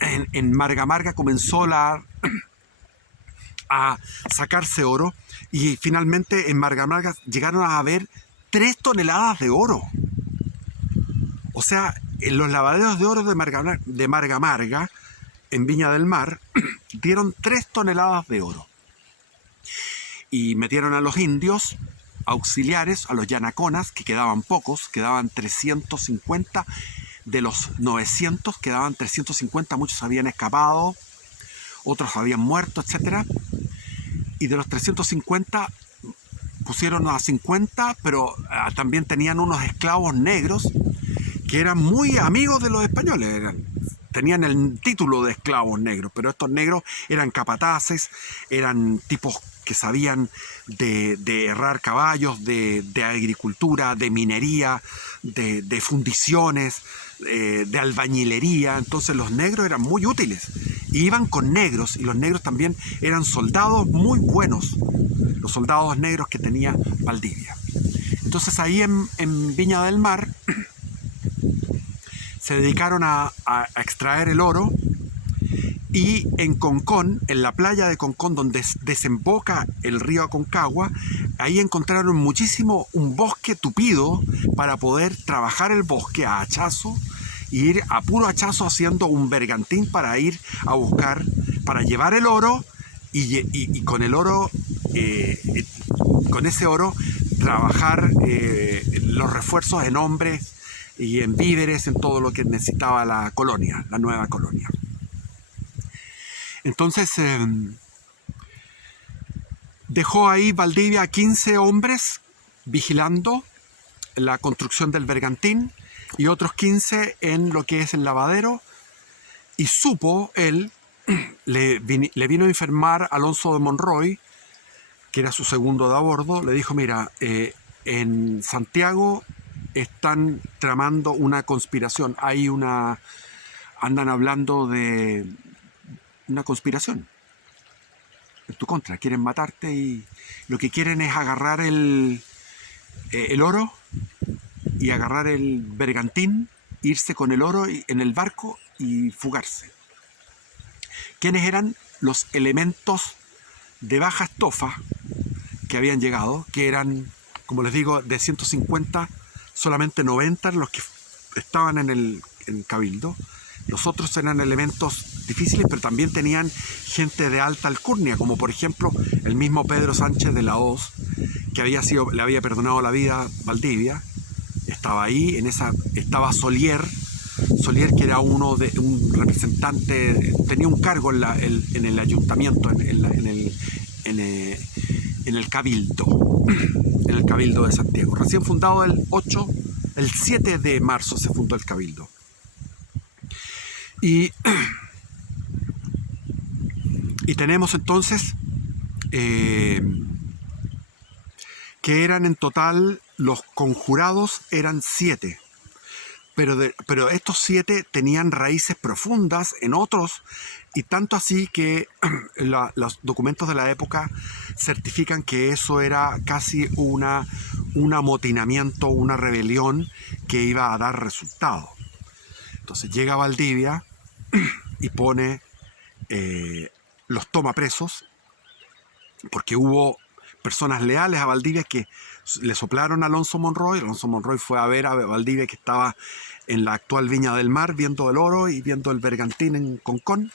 en Marga Marga comenzó a sacarse oro y finalmente en Marga Marga llegaron a haber 3 toneladas de oro. O sea, en los lavaderos de oro de Marga Marga, en Viña del Mar, dieron 3 toneladas de oro. Y metieron a los indios auxiliares, a los yanaconas, que quedaban pocos, quedaban 350, de los 900 quedaban 350, muchos habían escapado, otros habían muerto, etc. Y de los 350 pusieron a 50, pero también tenían unos esclavos negros que eran muy amigos de los españoles, tenían el título de esclavos negros, pero estos negros eran capataces, eran tipos que sabían de herrar caballos, de agricultura, de minería, de fundiciones, de albañilería. Entonces los negros eran muy útiles y iban con negros, y los negros también eran soldados muy buenos, los soldados negros que tenía Valdivia. Entonces ahí en Viña del Mar se dedicaron a extraer el oro. Y en Concón, en la playa de Concón, donde desemboca el río Aconcagua, ahí encontraron muchísimo un bosque tupido para poder trabajar el bosque a hachazo, e ir a puro hachazo haciendo un bergantín para ir a buscar, para llevar el oro y con el oro, con ese oro, trabajar los refuerzos en hombres y en víveres, en todo lo que necesitaba la colonia, la nueva colonia. Entonces dejó ahí Valdivia a 15 hombres vigilando la construcción del bergantín y otros 15 en lo que es el lavadero, y supo él, le vino a informar Alonso de Monroy, que era su segundo de a bordo, le dijo: mira, en Santiago están tramando una conspiración, andan hablando de una conspiración en tu contra, quieren matarte y lo que quieren es agarrar el oro y agarrar el bergantín, irse con el oro en el barco y fugarse. ¿Quiénes eran? Los elementos de baja estofa que habían llegado, que eran, como les digo, de 150, solamente 90 los que estaban en el cabildo. Los otros eran elementos difíciles, pero también tenían gente de alta alcurnia, como por ejemplo el mismo Pedro Sánchez de la Hoz, que le había perdonado la vida a Valdivia. Estaba ahí, estaba Solier, que era un representante, tenía un cargo en el ayuntamiento, en el cabildo, en el cabildo de Santiago. Recién fundado el 7 de marzo se fundó el cabildo. Y tenemos entonces que eran en total, los conjurados eran 7, pero estos 7 tenían raíces profundas en otros, y tanto así que los documentos de la época certifican que eso era casi un amotinamiento, una rebelión que iba a dar resultado. Entonces llega Valdivia y los toma presos, porque hubo personas leales a Valdivia que le soplaron a Alonso Monroy. Alonso Monroy fue a ver a Valdivia, que estaba en la actual Viña del Mar, viendo el oro y viendo el bergantín en Concón,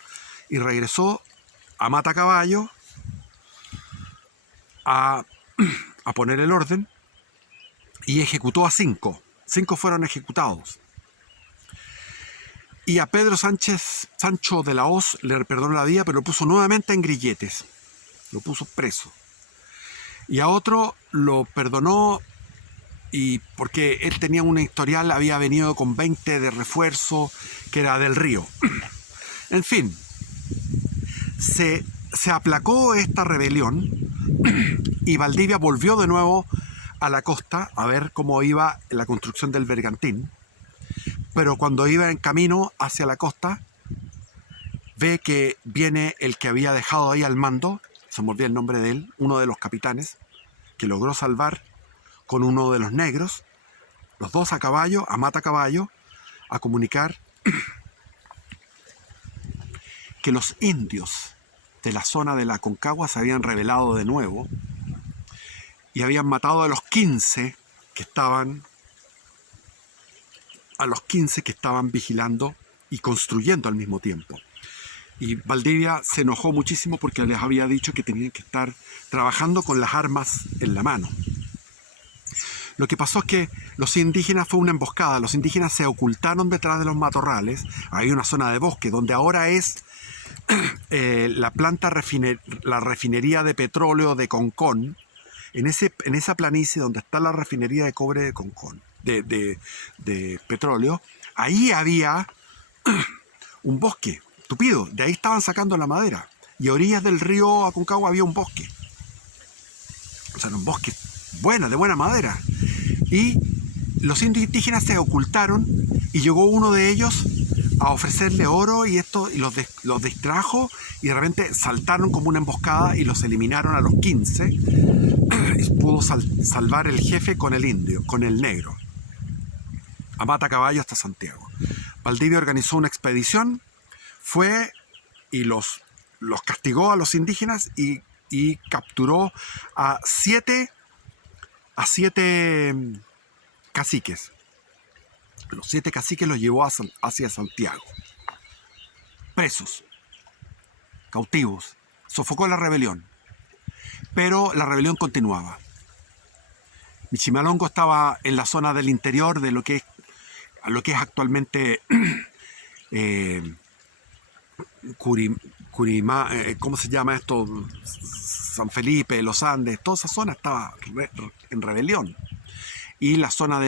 y regresó a Matacaballo a poner el orden, y ejecutó a 5. 5 fueron ejecutados. Y a Pedro Sancho de la Hoz le perdonó la vida, pero lo puso nuevamente en grilletes. Lo puso preso. Y a otro lo perdonó, y porque él tenía un historial, había venido con 20 de refuerzo, que era del Río. En fin, se aplacó esta rebelión y Valdivia volvió de nuevo a la costa a ver cómo iba la construcción del bergantín. Pero cuando iba en camino hacia la costa, ve que viene el que había dejado ahí al mando, se me olvidó el nombre de él, uno de los capitanes, que logró salvar con uno de los negros, los dos a caballo, a matacaballo, a comunicar que los indios de la zona de la Aconcagua se habían rebelado de nuevo y habían matado a los 15 que estaban vigilando y construyendo al mismo tiempo. Y Valdivia se enojó muchísimo porque les había dicho que tenían que estar trabajando con las armas en la mano. Lo que pasó es que los indígenas, fue una emboscada, los indígenas se ocultaron detrás de los matorrales. Hay una zona de bosque donde ahora es la refinería de petróleo de Concón. En esa planicie donde está la refinería de cobre de Concón, de petróleo, ahí había un bosque tupido, de ahí estaban sacando la madera. Y a orillas del río Aconcagua había un bosque. O sea, un bosque de buena madera. Y los indígenas se ocultaron y llegó uno de ellos a ofrecerle oro y los distrajo y de repente saltaron como una emboscada y los eliminaron a los 15. Y pudo salvar el jefe con el indio, con el negro, a mata caballo hasta Santiago. Valdivia organizó una expedición, fue y los castigó a los indígenas y capturó a siete caciques. Los 7 caciques los llevó hacia Santiago, presos, cautivos. Sofocó la rebelión, pero la rebelión continuaba. Michimalongo estaba en la zona del interior de lo que es actualmente Curimá, ¿cómo se llama esto? San Felipe, Los Andes, toda esa zona estaba en rebelión. Y la zona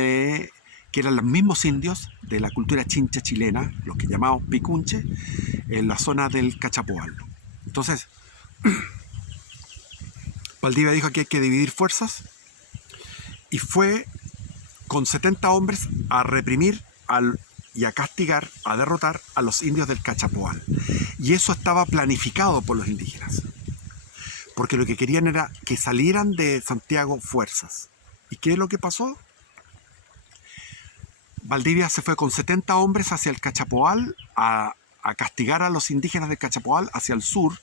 que eran los mismos indios de la cultura chincha chilena, los que llamamos picunche, en la zona del Cachapoal. Entonces, Valdivia dijo que hay que dividir fuerzas y fue con 70 hombres a reprimir y a castigar, a derrotar a los indios del Cachapoal. Y eso estaba planificado por los indígenas, porque lo que querían era que salieran de Santiago fuerzas. ¿Y qué es lo que pasó? Valdivia se fue con 70 hombres hacia el Cachapoal a castigar a los indígenas del Cachapoal hacia el sur,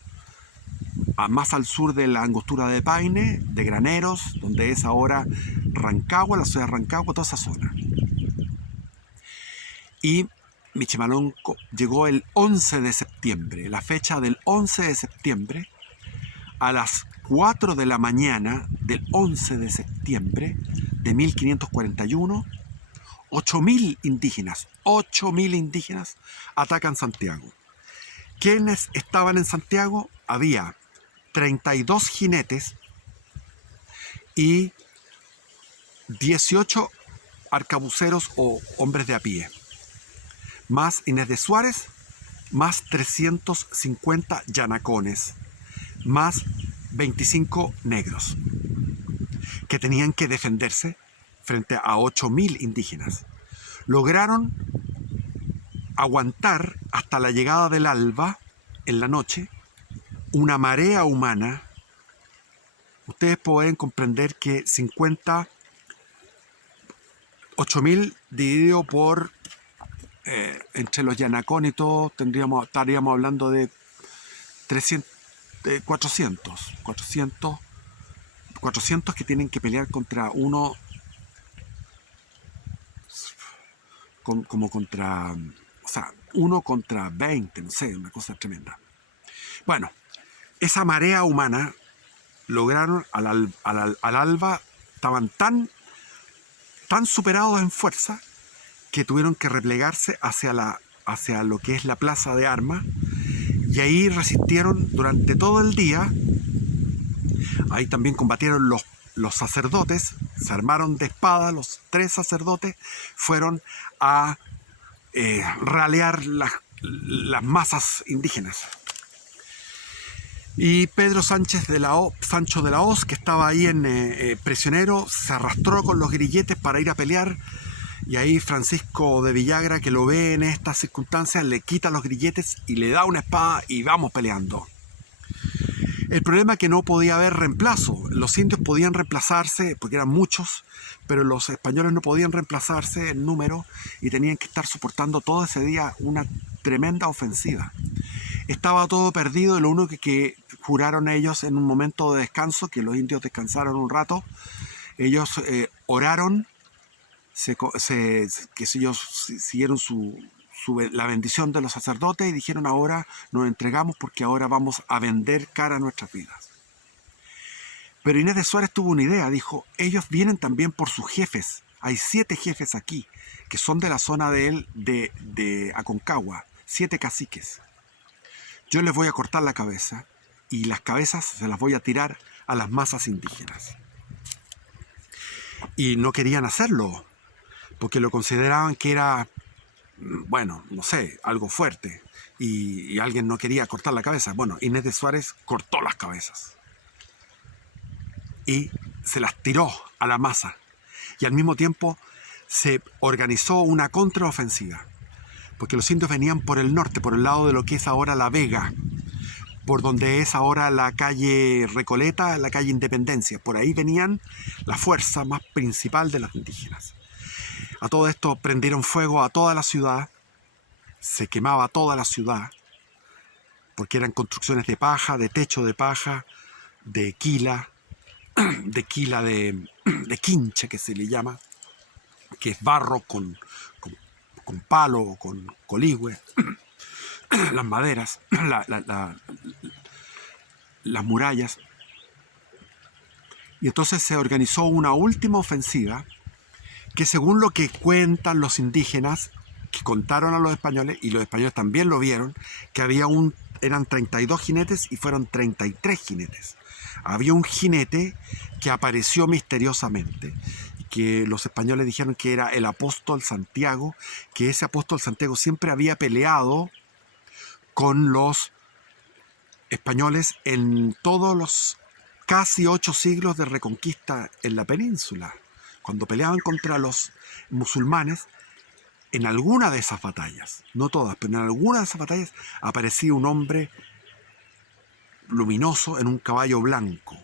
más al sur de la Angostura de Paine, de Graneros, donde es ahora Rancagua, la ciudad de Rancagua, toda esa zona. Y Michimalongo llegó el 11 de septiembre, la fecha del 11 de septiembre, a las 4 de la mañana del 11 de septiembre de 1541, 8.000 indígenas atacan Santiago. ¿Quiénes estaban en Santiago? Había 32 jinetes y 18 arcabuceros o hombres de a pie, más Inés de Suárez, más 350 yanacones, más 25 negros, que tenían que defenderse frente a 8.000 indígenas. Lograron aguantar hasta la llegada del alba en la noche, una marea humana. Ustedes pueden comprender que 8.000 dividido por entre los yanacón y todo, estaríamos hablando de 400 que tienen que pelear contra uno, uno contra 20, no sé, una cosa tremenda. Bueno, esa marea humana lograron al alba, estaban tan superados en fuerza que tuvieron que replegarse hacia lo que es la plaza de armas, y ahí resistieron durante todo el día. Ahí también combatieron los sacerdotes, se armaron de espada, los 3 sacerdotes fueron a ralear las masas indígenas. Y Pedro Sancho de la Hoz, que estaba ahí prisionero, se arrastró con los grilletes para ir a pelear. Y ahí Francisco de Villagra, que lo ve en estas circunstancias, le quita los grilletes y le da una espada y vamos peleando. El problema es que no podía haber reemplazo. Los indios podían reemplazarse porque eran muchos, pero los españoles no podían reemplazarse en número y tenían que estar soportando todo ese día una tremenda ofensiva. Estaba todo perdido y lo único que juraron ellos en un momento de descanso, que los indios descansaron un rato, ellos oraron, qué sé yo, siguieron la bendición de los sacerdotes y dijeron: ahora nos entregamos porque ahora vamos a vender cara a nuestras vidas. Pero Inés de Suárez tuvo una idea, dijo: ellos vienen también por sus jefes. Hay 7 jefes aquí, que son de la zona de Aconcagua, 7 caciques. Yo les voy a cortar la cabeza y las cabezas se las voy a tirar a las masas indígenas. Y no querían hacerlo, porque lo consideraban que era, bueno, no sé, algo fuerte. Y alguien no quería cortar la cabeza. Bueno, Inés de Suárez cortó las cabezas y se las tiró a la masa. Y al mismo tiempo se organizó una contraofensiva, porque los indios venían por el norte, por el lado de lo que es ahora La Vega, por donde es ahora la calle Recoleta, la calle Independencia. Por ahí venían la fuerza más principal de los indígenas. A todo esto prendieron fuego a toda la ciudad, se quemaba toda la ciudad, porque eran construcciones de paja, de techo de paja, de quila, de quincha, que se le llama, que es barro con palo, con coligüe, las maderas, las murallas. Y entonces se organizó una última ofensiva que, según lo que cuentan los indígenas, que contaron a los españoles, y los españoles también lo vieron, que eran 32 jinetes y fueron 33 jinetes. Había un jinete que apareció misteriosamente, que los españoles dijeron que era el apóstol Santiago, que ese apóstol Santiago siempre había peleado con los españoles en todos los casi 8 siglos de reconquista en la península. Cuando peleaban contra los musulmanes, en alguna de esas batallas, no todas, pero en alguna de esas batallas aparecía un hombre luminoso en un caballo blanco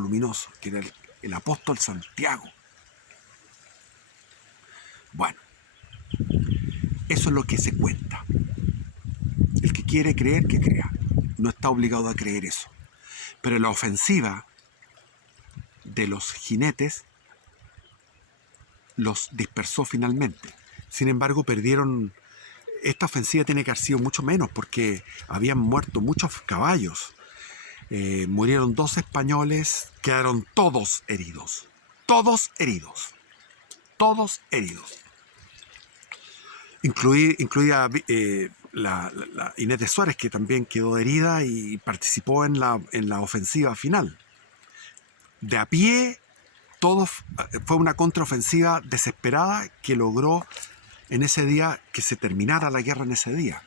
luminoso, que era el apóstol Santiago. Bueno, eso es lo que se cuenta. El que quiere creer, que crea. No está obligado a creer eso. Pero la ofensiva de los jinetes los dispersó finalmente. Sin embargo, perdieron. Esta ofensiva tiene que haber sido mucho menos, porque habían muerto muchos caballos. Murieron 2 españoles, quedaron todos heridos. Todos heridos. Todos heridos. Incluida la Inés de Suárez, que también quedó herida y participó en la ofensiva final. De a pie, fue una contraofensiva desesperada que logró en ese día que se terminara la guerra en ese día.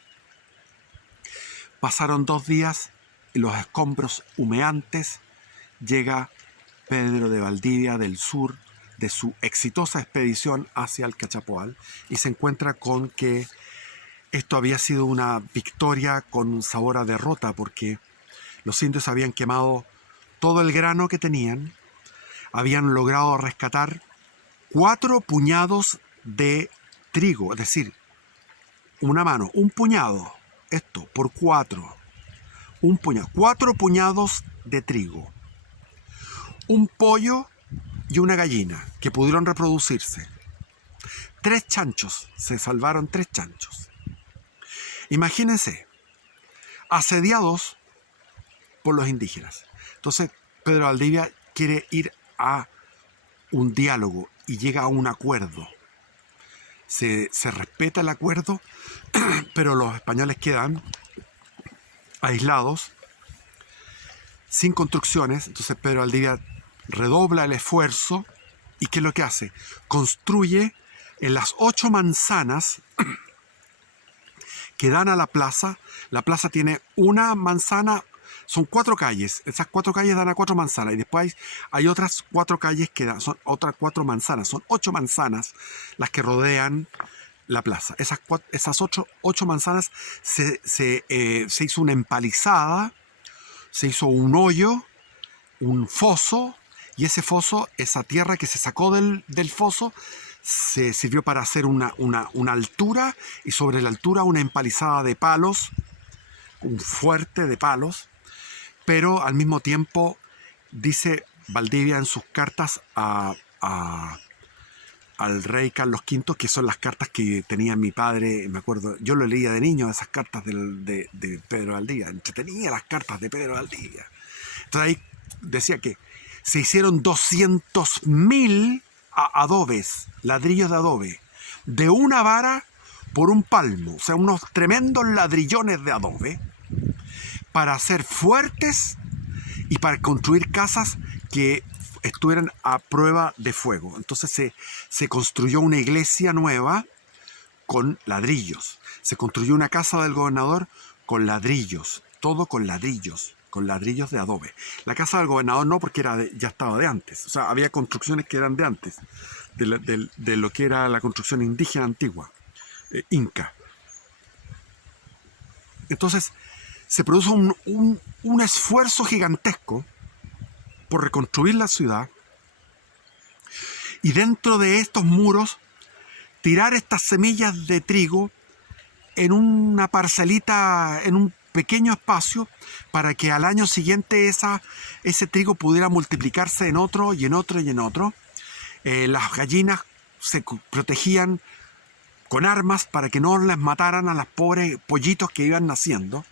Pasaron 2 días y los escombros humeantes. Llega Pedro de Valdivia del sur de su exitosa expedición hacia el Cachapoal y se encuentra con que esto había sido una victoria con un sabor a derrota, porque los indios habían quemado todo el grano que tenían, habían logrado rescatar 4 puñados de trigo, es decir, una mano, un puñado, esto por 4, un puñado, 4 puñados de trigo, un pollo y una gallina que pudieron reproducirse, 3 chanchos, se salvaron 3 chanchos. Imagínense, asediados por los indígenas. Entonces Pedro Valdivia quiere ir a un diálogo y llega a un acuerdo. Se respeta el acuerdo, pero los españoles quedan aislados, sin construcciones. Entonces Pedro Valdivia redobla el esfuerzo y ¿qué es lo que hace? Construye en las 8 manzanas que dan a la plaza. La plaza tiene una manzana, son 4 calles. Esas 4 calles dan a 4 manzanas. Y después hay otras 4 calles que son otras 4 manzanas. Son 8 manzanas las que rodean la plaza. Esas 8 manzanas se hizo una empalizada, se hizo un hoyo, un foso, y ese foso, esa tierra que se sacó del foso, se sirvió para hacer una altura, y sobre la altura una empalizada de palos un fuerte de palos, pero al mismo tiempo dice Valdivia en sus cartas al rey Carlos V, que son las cartas que tenía mi padre, me acuerdo, yo lo leía de niño, esas cartas de Pedro Valdivia, entretenía las cartas de Pedro Valdivia. Entonces ahí decía que se hicieron 200.000 adobes, ladrillos de adobe, de una vara por un palmo, o sea, unos tremendos ladrillones de adobe, para hacer fuertes y para construir casas que estuvieran a prueba de fuego. Entonces se construyó una iglesia nueva con ladrillos. Se construyó una casa del gobernador con ladrillos. Todo con ladrillos de adobe. La casa del gobernador no, porque ya estaba de antes. O sea, había construcciones que eran de antes, de lo que era la construcción indígena antigua, inca. Entonces, se produce un esfuerzo gigantesco por reconstruir la ciudad, y dentro de estos muros tirar estas semillas de trigo en una parcelita, en un pequeño espacio, para que al año siguiente ese trigo pudiera multiplicarse en otro y en otro y en otro. Las gallinas se protegían con armas para que no les mataran a los pobres pollitos que iban naciendo,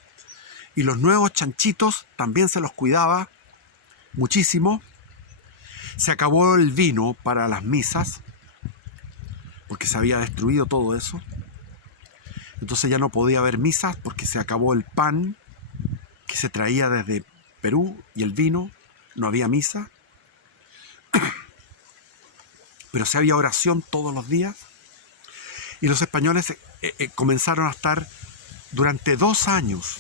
y los nuevos chanchitos también se los cuidaba muchísimo. Se acabó el vino para las misas, porque se había destruido todo eso. Entonces ya no podía haber misas porque se acabó el pan que se traía desde Perú y el vino. No había misa. Pero sí había oración todos los días. Y los españoles comenzaron a estar durante 2 años,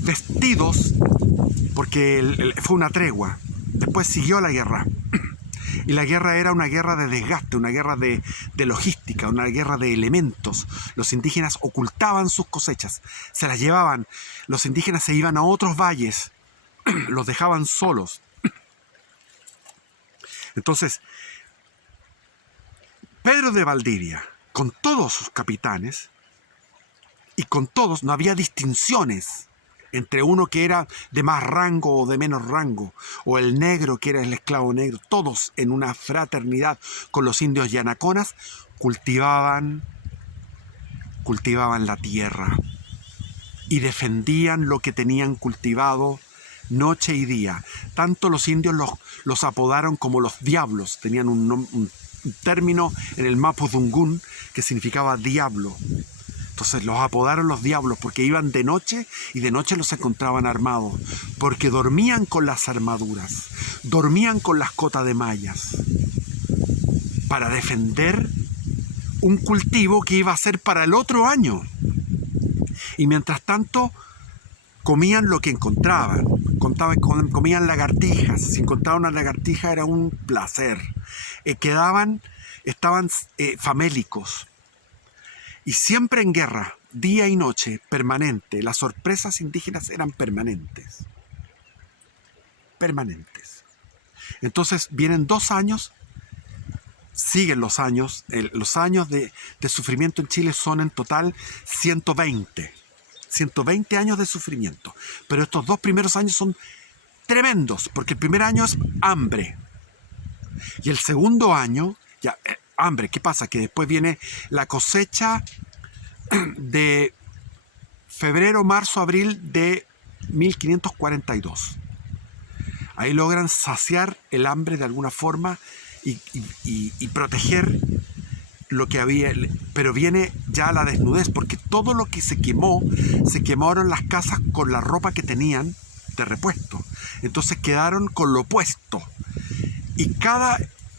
vestidos, porque fue una tregua. Después siguió la guerra. Y la guerra era una guerra de desgaste, una guerra de logística, una guerra de elementos. Los indígenas ocultaban sus cosechas, se las llevaban. Los indígenas se iban a otros valles, los dejaban solos. Entonces, Pedro de Valdivia, con todos sus capitanes, y con todos no había distinciones entre uno que era de más rango o de menos rango, o el negro que era el esclavo negro, todos en una fraternidad con los indios yanaconas, cultivaban la tierra y defendían lo que tenían cultivado noche y día. Tanto los indios los apodaron como los diablos, tenían un término en el Mapudungún que significaba diablo. Entonces los apodaron los diablos porque iban de noche y de noche los encontraban armados, porque dormían con las armaduras, dormían con las cotas de mallas, para defender un cultivo que iba a ser para el otro año. Y mientras tanto comían lo que encontraban, comían lagartijas. Si encontraban una lagartija era un placer. Estaban famélicos. Y siempre en guerra, día y noche, permanente. Las sorpresas indígenas eran permanentes. Permanentes. Entonces vienen 2 años, siguen los años. Los años de sufrimiento en Chile son en total 120. 120 años de sufrimiento. Pero estos 2 primeros años son tremendos, porque el primer año es hambre. Y el segundo año, hambre, ¿qué pasa? Que después viene la cosecha de febrero, marzo, abril de 1542. Ahí logran saciar el hambre de alguna forma y proteger lo que había, pero viene ya la desnudez, porque todo lo que se quemaron las casas con la ropa que tenían de repuesto. Entonces quedaron con lo puesto. Y cada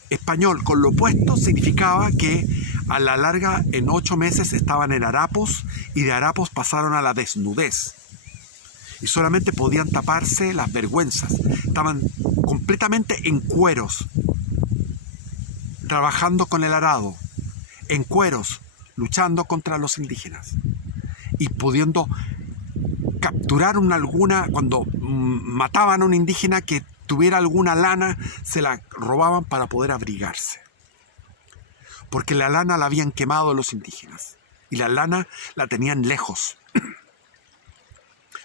español con lo puesto significaba que a la larga en 8 meses estaban en harapos, y de harapos pasaron a la desnudez. Y solamente podían taparse las vergüenzas. Estaban completamente en cueros, trabajando con el arado, en cueros, luchando contra los indígenas. Y pudiendo capturar cuando mataban a un indígena que tuviera alguna lana, se la robaban para poder abrigarse. Porque la lana la habían quemado los indígenas. y la lana la tenían lejos,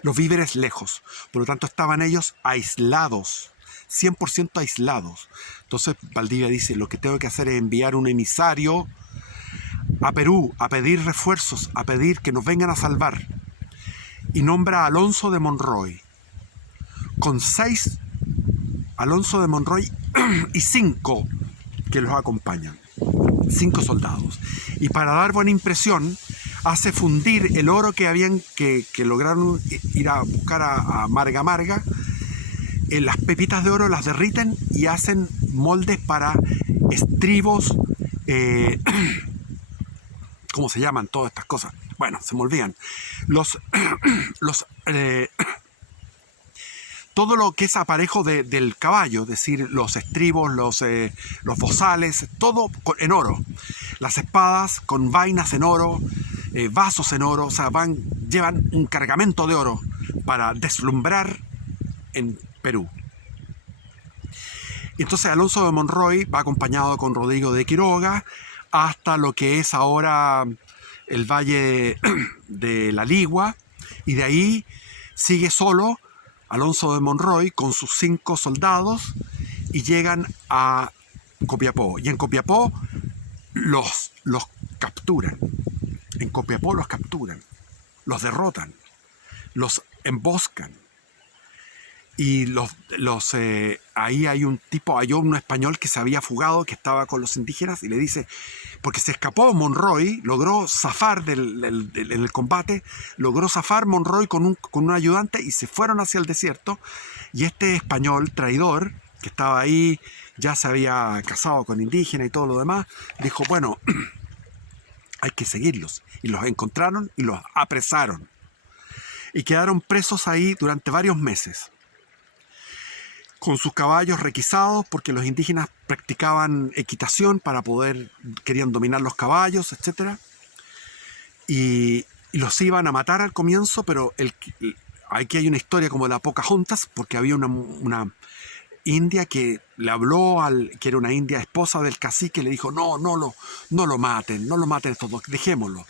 los víveres lejos. Por lo tanto, estaban ellos aislados, 100% aislados. Entonces Valdivia dice, lo que tengo que hacer es enviar un emisario a Perú a pedir refuerzos, a pedir que nos vengan a salvar. Y nombra a Alonso de Monroy, con 6 Alonso de Monroy y 5 que los acompañan, 5 soldados. Y para dar buena impresión, hace fundir el oro que lograron ir a buscar a Marga Marga. Las pepitas de oro las derriten y hacen moldes para estribos, ¿cómo se llaman todas estas cosas? Bueno, se me olvidan. Todo lo que es aparejo del caballo, es decir, los estribos, los bozales, todo en oro. Las espadas con vainas en oro, vasos en oro, o sea, llevan un cargamento de oro para deslumbrar en Perú. Entonces Alonso de Monroy va acompañado con Rodrigo de Quiroga hasta lo que es ahora el Valle de la Ligua, y de ahí sigue solo Alonso de Monroy con sus 5 soldados y llegan a Copiapó. Y en Copiapó los capturan. En Copiapó los capturan, los derrotan, los emboscan. Y ahí hay un español que se había fugado, que estaba con los indígenas, y le dice, porque se escapó Monroy, logró zafar en el combate, logró zafar Monroy con un ayudante y se fueron hacia el desierto. Y este español traidor, que estaba ahí, ya se había casado con indígenas y todo lo demás, dijo, bueno, hay que seguirlos. Y los encontraron y los apresaron. Y quedaron presos ahí durante varios meses, con sus caballos requisados, porque los indígenas practicaban equitación querían dominar los caballos, etc. Y los iban a matar al comienzo, pero aquí hay una historia como la Pocahontas, porque había una india que le habló que era una india esposa del cacique, y le dijo, no lo maten estos dos, dejémoslo.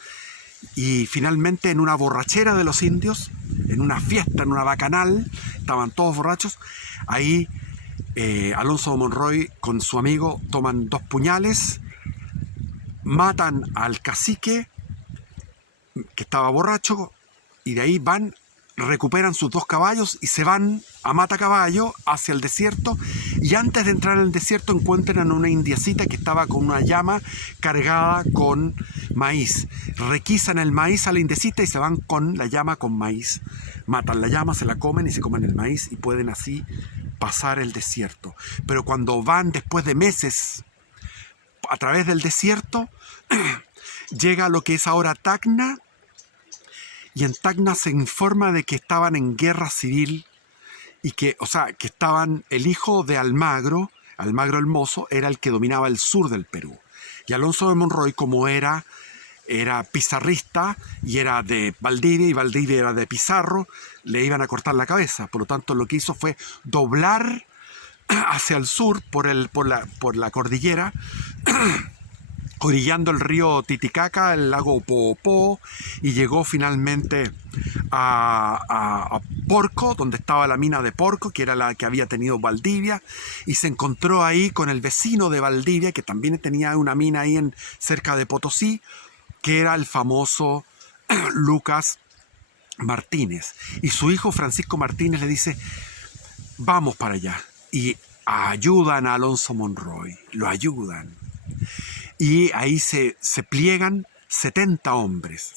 Y finalmente, en una borrachera de los indios, en una fiesta, en una bacanal, estaban todos borrachos. Ahí Alonso de Monroy con su amigo toman 2 puñales, matan al cacique que estaba borracho, y de ahí recuperan sus 2 caballos y se van a Matacaballo hacia el desierto. Y antes de entrar al desierto encuentran a una indiecita que estaba con una llama cargada con maíz. Requisan el maíz a la indiecita y se van con la llama con maíz. Matan la llama, se la comen y se comen el maíz, y pueden así pasar el desierto. Pero cuando van después de meses a través del desierto, llega a lo que es ahora Tacna, y en Tacna se informa de que estaban en guerra civil y que estaban, el hijo de Almagro el Mozo, era el que dominaba el sur del Perú. Y Alonso de Monroy, como era pizarrista y era de Valdivia, y Valdivia era de Pizarro, le iban a cortar la cabeza. Por lo tanto, lo que hizo fue doblar hacia el sur por la cordillera, orillando el río Titicaca, el lago Poopó, y llegó finalmente a Porco, donde estaba la mina de Porco, que era la que había tenido Valdivia, y se encontró ahí con el vecino de Valdivia, que también tenía una mina ahí cerca de Potosí, que era el famoso Lucas Martínez. Y su hijo Francisco Martínez le dice, vamos para allá. Y ayudan a Alonso Monroy, lo ayudan. Y ahí se pliegan 70 hombres,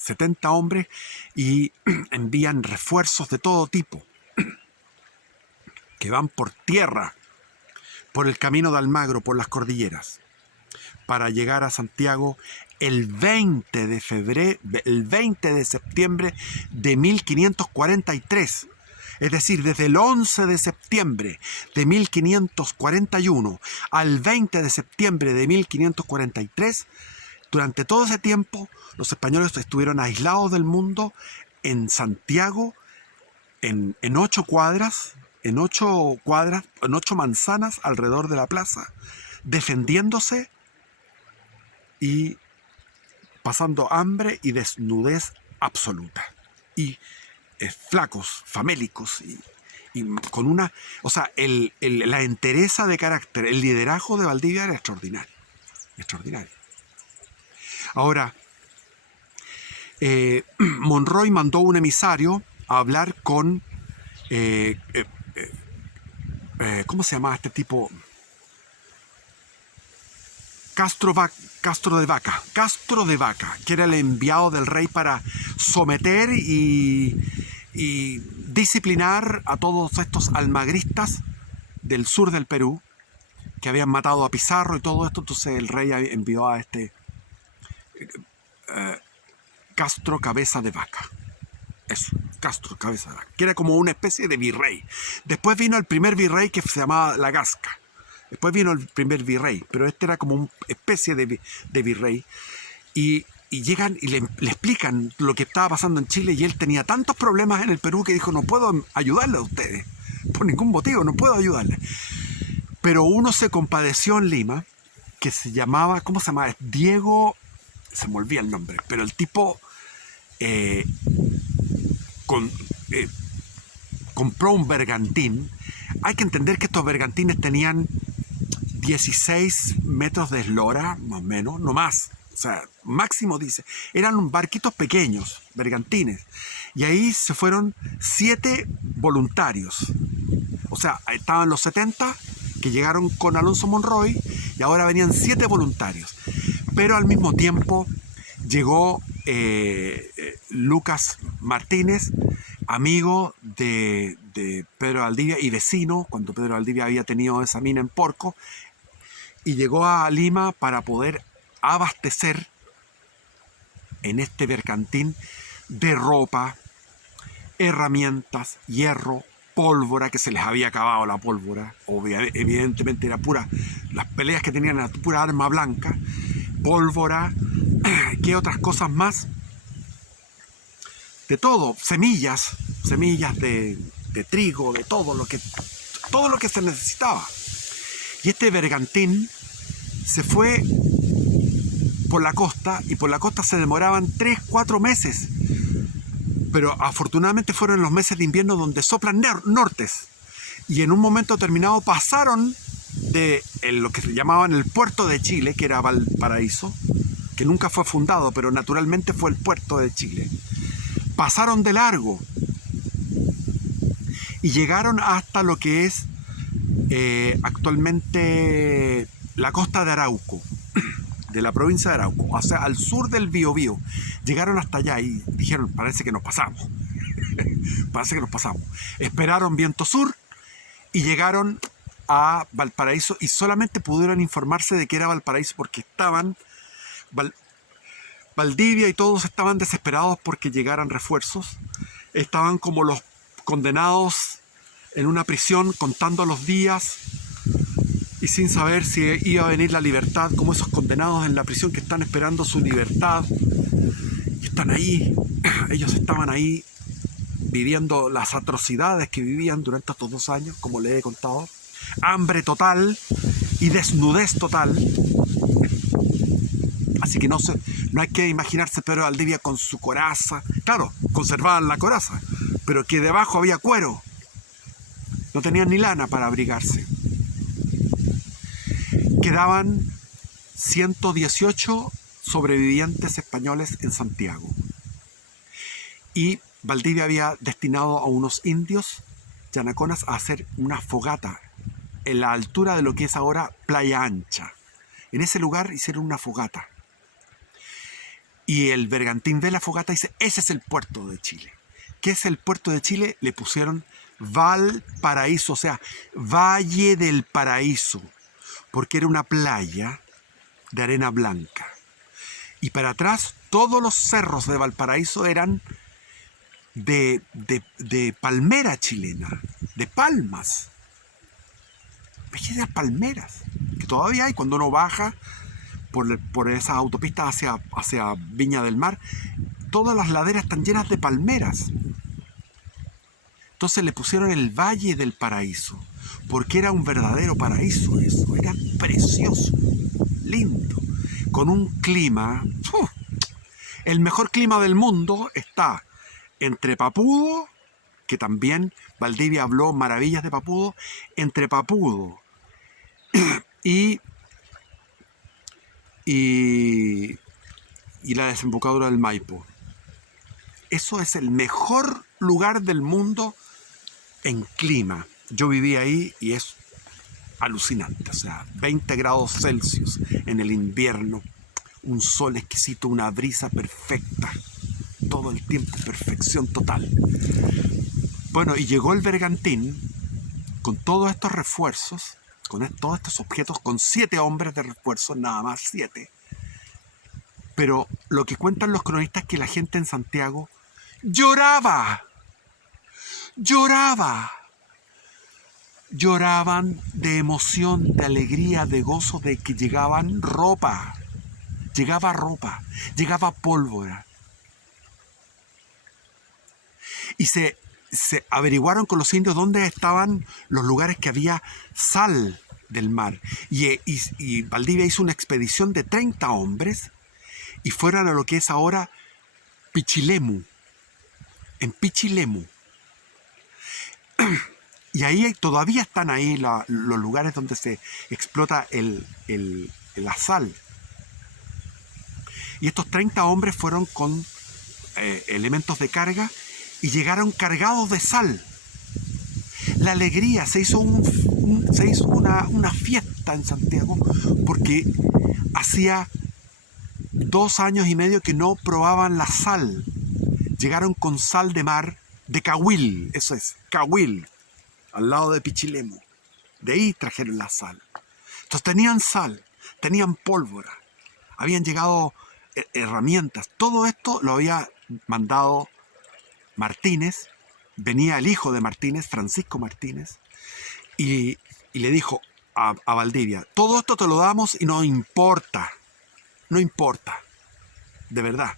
y envían refuerzos de todo tipo, que van por tierra, por el camino de Almagro, por las cordilleras, para llegar a Santiago el 20 de septiembre de 1543. Es decir, desde el 11 de septiembre de 1541 al 20 de septiembre de 1543, durante todo ese tiempo, los españoles estuvieron aislados del mundo en Santiago, en 8 cuadras, en 8 manzanas alrededor de la plaza, defendiéndose y pasando hambre y desnudez absoluta. Y flacos, famélicos, y con una... O sea, la entereza de carácter, el liderazgo de Valdivia era extraordinario. Extraordinario. Ahora, Monroy mandó un emisario a hablar con... ¿cómo se llamaba este tipo? Castro de Vaca, que era el enviado del rey para someter y disciplinar a todos estos almagristas del sur del Perú, que habían matado a Pizarro y todo esto. Entonces el rey envió a este Castro Cabeza de Vaca. Eso, Castro Cabeza de Vaca, que era como una especie de virrey. Después vino el primer virrey, que se llamaba La Gasca. Después vino el primer virrey, pero este era como una especie de virrey. Y llegan y le explican lo que estaba pasando en Chile, y él tenía tantos problemas en el Perú que dijo: no puedo ayudarle a ustedes, por ningún motivo, no puedo ayudarle. Pero uno se compadeció en Lima, que se llamaba, ¿cómo se llamaba? Diego, se me olvida el nombre, pero el tipo compró un bergantín. Hay que entender que estos bergantines tenían 16 metros de eslora, más o menos, no más. O sea, máximo, dice. Eran barquitos pequeños, bergantines. Y ahí se fueron 7 voluntarios. O sea, estaban los 70 que llegaron con Alonso Monroy, y ahora venían 7 voluntarios. Pero al mismo tiempo llegó Lucas Martínez, amigo de Pedro Valdivia y vecino, cuando Pedro Valdivia había tenido esa mina en Porco, y llegó a Lima para poder abastecer en este bergantín de ropa, herramientas, hierro, pólvora, que se les había acabado la pólvora. Evidentemente era pura, las peleas que tenían era pura arma blanca, pólvora, ¿qué otras cosas más? De todo, semillas de trigo, de todo lo que se necesitaba. Y este bergantín se fue por la costa, y por la costa se demoraban 3-4 meses. Pero afortunadamente fueron los meses de invierno donde soplan nortes. Y en un momento determinado pasaron de lo que se llamaban el puerto de Chile, que era Valparaíso, que nunca fue fundado, pero naturalmente fue el puerto de Chile. Pasaron de largo y llegaron hasta lo que es actualmente la costa de Arauco, de la provincia de Arauco, o sea, al sur del Biobío. Llegaron hasta allá y dijeron: parece que nos pasamos. Parece que nos pasamos. Esperaron viento sur y llegaron a Valparaíso, y solamente pudieron informarse de que era Valparaíso porque estaban... Valdivia y todos estaban desesperados porque llegaran refuerzos. Estaban como los condenados en una prisión, contando los días y sin saber si iba a venir la libertad, como esos condenados en la prisión que están esperando su libertad. Y están ahí, ellos estaban ahí viviendo las atrocidades que vivían durante estos 2 años, como les he contado. Hambre total y desnudez total. Así que no hay que imaginarse Pedro Valdivia con su coraza. Claro, conservaban la coraza, pero que debajo había cuero. No tenían ni lana para abrigarse. Quedaban 118 sobrevivientes españoles en Santiago. Y Valdivia había destinado a unos indios yanaconas a hacer una fogata en la altura de lo que es ahora Playa Ancha. En ese lugar hicieron una fogata. Y el bergantín de la fogata dice: ese es el puerto de Chile. ¿Qué es el puerto de Chile? Le pusieron Valparaíso, o sea, Valle del Paraíso, porque era una playa de arena blanca. Y para atrás, todos los cerros de Valparaíso eran de palmera chilena, de palmas. Pequeñas palmeras, que todavía hay cuando uno baja por esas autopistas hacia Viña del Mar. Todas las laderas están llenas de palmeras. Entonces le pusieron el Valle del Paraíso, porque era un verdadero paraíso eso. Era precioso, lindo, con un clima El mejor clima del mundo está entre Papudo, que también Valdivia habló maravillas de Papudo, entre Papudo y, y, y la desembocadura del Maipo. Eso es el mejor lugar del mundo en clima. Yo viví ahí y es alucinante. O sea, 20 grados Celsius en el invierno, un sol exquisito, una brisa perfecta. Todo el tiempo, perfección total. Bueno, y llegó el bergantín con todos estos refuerzos, con todos estos objetos, con 7 hombres de refuerzo, nada más 7. Pero lo que cuentan los cronistas es que la gente en Santiago lloraba. Lloraban de emoción, de alegría, de gozo, de que llegaba ropa, llegaba pólvora. Y se averiguaron con los indios dónde estaban los lugares que había sal del mar. Y Valdivia hizo una expedición de 30 hombres y fueron a lo que es ahora Pichilemu. En Pichilemu. Y ahí todavía están ahí los lugares donde se explota la sal. Y estos 30 hombres fueron con elementos de carga y llegaron cargados de sal. La alegría, se hizo una fiesta en Santiago porque hacía 2 años y medio que no probaban la sal. Llegaron con sal de mar de Cahuil, eso es, Cahuil, al lado de Pichilemu. De ahí trajeron la sal. Entonces tenían sal, tenían pólvora, habían llegado herramientas. Todo esto lo había mandado Martínez. Venía el hijo de Martínez, Francisco Martínez, y le dijo a Valdivia: todo esto te lo damos y no importa, de verdad.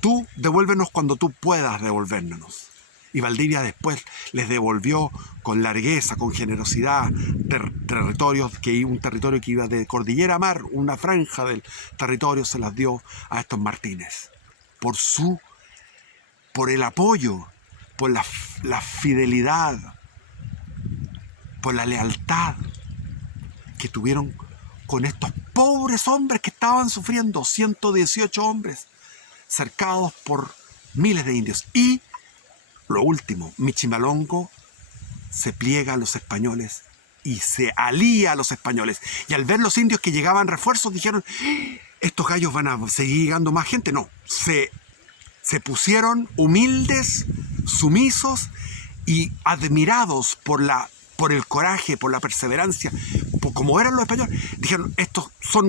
Tú devuélvenos cuando tú puedas devolvernos. Y Valdivia después les devolvió con largueza, con generosidad, un territorio que iba de cordillera a mar, una franja del territorio se las dio a estos Martínez. Por el apoyo, por la fidelidad, por la lealtad que tuvieron con estos pobres hombres que estaban sufriendo, 118 hombres, cercados por miles de indios. Y lo último, Michimalongo se pliega a los españoles y se alía a los españoles. Y al ver los indios que llegaban refuerzos, dijeron: estos gallos van a seguir llegando más gente. No, se pusieron humildes, sumisos y admirados por el coraje, por la perseverancia, como eran los españoles. Dijeron: estos son nuestros